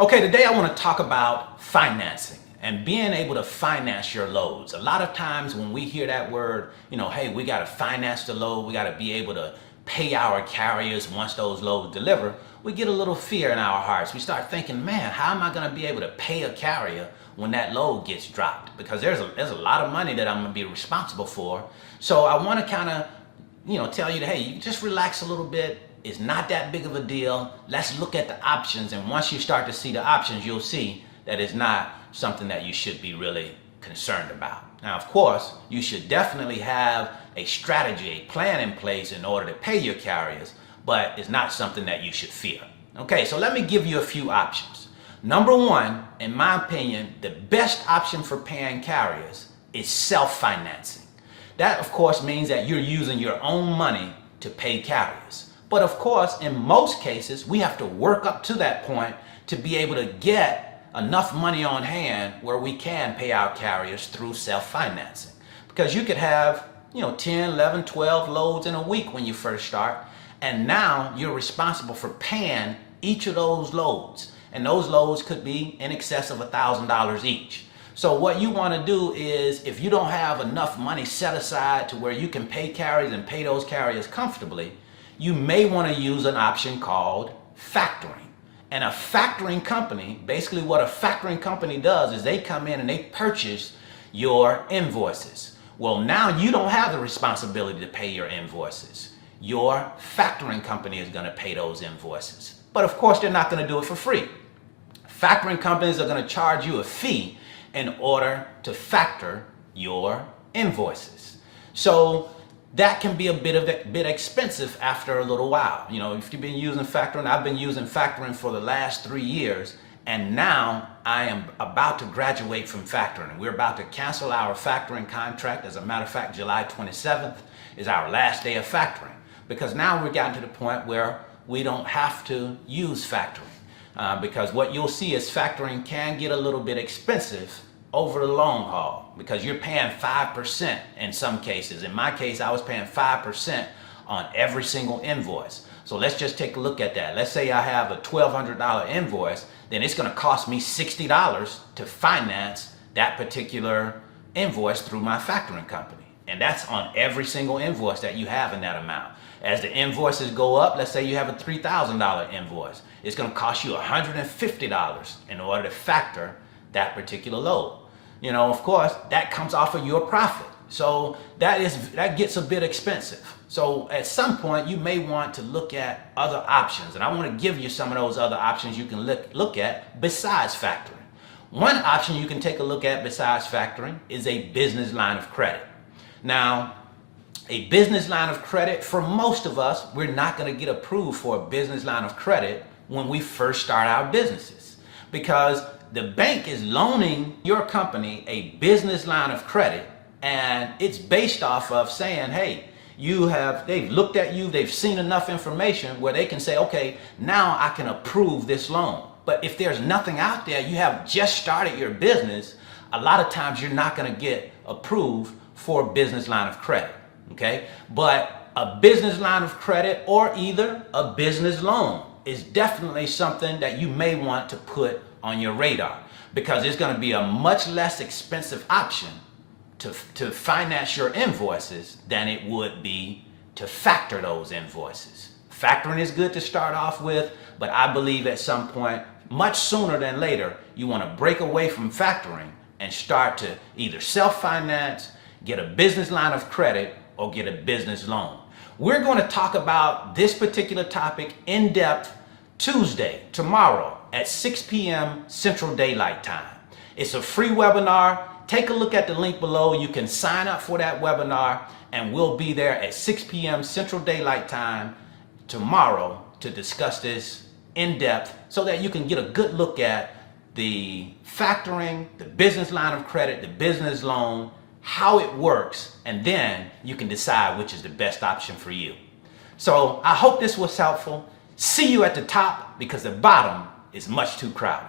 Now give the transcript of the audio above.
Okay, today I want to talk about financing and being able to finance your loads. A lot of times when we hear that word, hey, we got to finance the load, we got to be able to pay our carriers once those loads deliver, we get a little fear in our hearts. We start thinking, man, how am I going to be able to pay a carrier when that load gets dropped? Because there's a lot of money that I'm going to be responsible for. So I want to kind of, tell you that, hey, you just relax a little bit. It's not that big of a deal. Let's look at the options. And once you start to see the options, you'll see that it's not something that you should be really concerned about. Now, of course, you should definitely have a strategy, a plan in place in order to pay your carriers, but it's not something that you should fear. Okay, so let me give you a few options. Number one, in my opinion, the best option for paying carriers is self-financing. That, of course, means that you're using your own money to pay carriers. But of course, in most cases, we have to work up to that point to be able to get enough money on hand where we can pay our carriers through self-financing. Because you could have, 10, 11, 12 loads in a week when you first start, and now you're responsible for paying each of those loads. And those loads could be in excess of $1,000 each. So what you want to do is, if you don't have enough money set aside to where you can pay carriers and pay those carriers comfortably, you may want to use an option called factoring. And a factoring company, basically what a factoring company does is they come in and they purchase your invoices. Well, now you don't have the responsibility to pay your invoices. Your factoring company is going to pay those invoices. But of course, they're not going to do it for free. Factoring companies are going to charge you a fee in order to factor your invoices. So that can be a bit expensive after a little while. If you've been using factoring, I've been using factoring for the last 3 years, and now I am about to graduate from factoring. We're about to cancel our factoring contract. As a matter of fact, July 27th is our last day of factoring, because now we've gotten to the point where we don't have to use factoring. Because what you'll see is factoring can get a little bit expensive over the long haul, because you're paying 5% in some cases. In my case, I was paying 5% on every single invoice. So let's just take a look at that. Let's say I have a $1,200 invoice, then it's going to cost me $60 to finance that particular invoice through my factoring company. And that's on every single invoice that you have in that amount. As the invoices go up, let's say you have a $3,000 invoice, it's going to cost you $150 in order to factor that particular load. Of course, that comes off of your profit. So that gets a bit expensive. So at some point, you may want to look at other options. And I want to give you some of those other options you can look at besides factoring. One option you can take a look at besides factoring is a business line of credit. Now, a business line of credit, for most of us, we're not going to get approved for a business line of credit when we first start our businesses, because the bank is loaning your company a business line of credit, and it's based off of saying, hey, they've looked at you, they've seen enough information where they can say, okay, now I can approve this loan. But if there's nothing out there, you have just started your business, a lot of times you're not going to get approved for a business line of credit. Okay? But a business line of credit or either a business loan is definitely something that you may want to put on your radar, because it's going to be a much less expensive option to finance your invoices than it would be to factor those invoices. Factoring is good to start off with, but I believe at some point, much sooner than later, you want to break away from factoring and start to either self-finance, get a business line of credit, or get a business loan. We're going to talk about this particular topic in depth Tuesday, tomorrow, at 6 p.m. Central Daylight Time. It's a free webinar. Take a look at the link below. You can sign up for that webinar, and we'll be there at 6 p.m. Central Daylight Time tomorrow to discuss this in depth so that you can get a good look at the factoring, the business line of credit, the business loan, how it works, and then you can decide which is the best option for you. So I hope this was helpful. See you at the top, because the bottom is much too crowded.